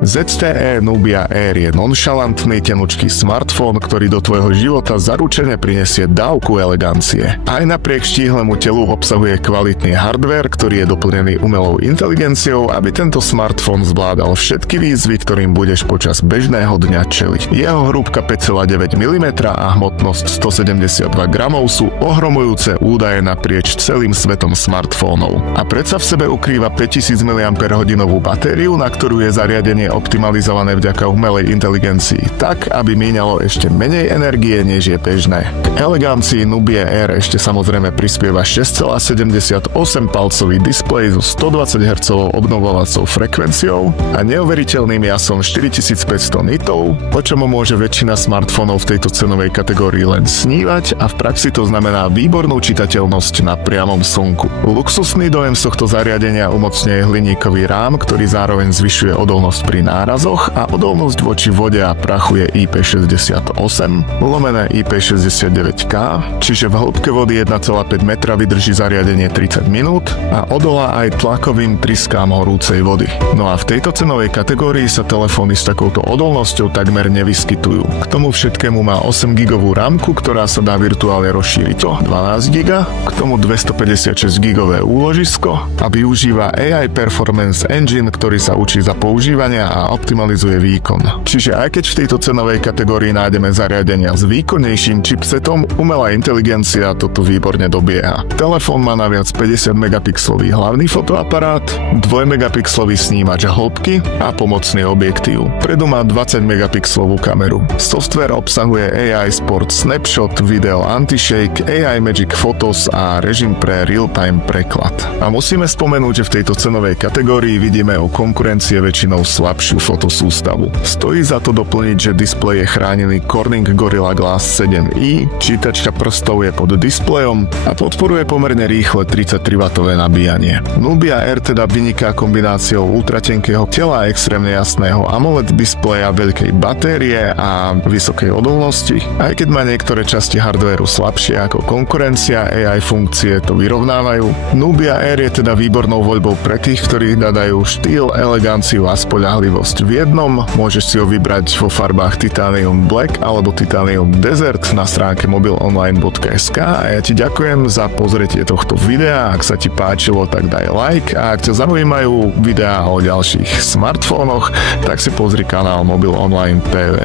ZTE Nubia Air je nonšalantný tenučký smartfón, ktorý do tvojho života zaručene prinesie dávku elegancie. Aj napriek štíhlemu telu obsahuje kvalitný hardware, ktorý je doplnený umelou inteligenciou, aby tento smartfón zvládal všetky výzvy, ktorým budeš počas bežného dňa čeliť. Jeho hrúbka 5,9 mm a hmotnosť 172 gramov sú ohromujúce údaje naprieč celým svetom smartfónov. A predsa v sebe ukrýva 5000 mAh batériu, na ktorú je zariadenie optimalizované vďaka umelej inteligencii tak, aby míňalo ešte menej energie, než je bežné. K elegancii Nubia Air ešte samozrejme prispieva 6,78-palcový displej so 120 Hz obnovovacou frekvenciou a neuveriteľným jasom 4500 nitov, o čom môže väčšina smartfónov v tejto cenovej kategórii len snívať a v praxi to znamená výbornú čitateľnosť na priamom slnku. Luxusný dojem z tohto zariadenia umocňuje hliníkový rám, ktorý zároveň zvyšuje odolnosť pri nárazoch a odolnosť voči vode a prachu je IP68/IP69K, čiže v hĺbke vody 1,5 metra vydrží zariadenie 30 minút a odolá aj tlakovým tryskám horúcej vody. No a v tejto cenovej kategórii sa telefóny s takouto odolnosťou takmer nevyskytujú. K tomu všetkému má 8 GB rámku, ktorá sa dá virtuálne rozšíriť o 12 GB, k tomu 256 GB úložisko a využíva AI Performance Engine, ktorý sa učí za používania a optimalizuje výkon. Čiže aj keď v tejto cenovej kategórii nájdeme zariadenia s výkonnejším chipsetom, umelá inteligencia toto výborne dobieha. Telefón má naviac 50 megapixelový hlavný fotoaparát, 2 megapixelový snímač hĺbky a pomocný objektív. Predu má 20 megapixelovú kameru. Software obsahuje AI Sport Snapshot, Video Anti-Shake, AI Magic Photos a režim pre real-time preklad. A musíme spomenúť, že v tejto cenovej kategórii vidíme o konkurencie väčšinou slabšiu fotosústavu. Stojí za to doplniť, že displej je chránený Corning Gorilla Glass 7i, čítačka prstov je pod displejom a podporuje pomerne rýchle 33W nabíjanie. Nubia Air teda vyniká kombináciou ultratenkého tela, extrémne jasného AMOLED displeja, veľkej batérie a vysokej odolnosti. Aj keď má niektoré časti hardvéru slabšie ako konkurencia, AI funkcie to vyrovnávajú. Nubia Air je teda výbornou voľbou pre tých, ktorí hľadajú štýl, eleganciu a spoľahlivosť v jednom. Môžeš si ho vybrať vo farbách Titanium Black alebo Titanium Desert na stránke mobilonline.sk a ja ti ďakujem za pozretie tohto videa. Ak sa ti páčilo, tak daj like a ak ťa zaujímajú videá o ďalších smartfónoch, tak si pozri kanál Mobil Online TV.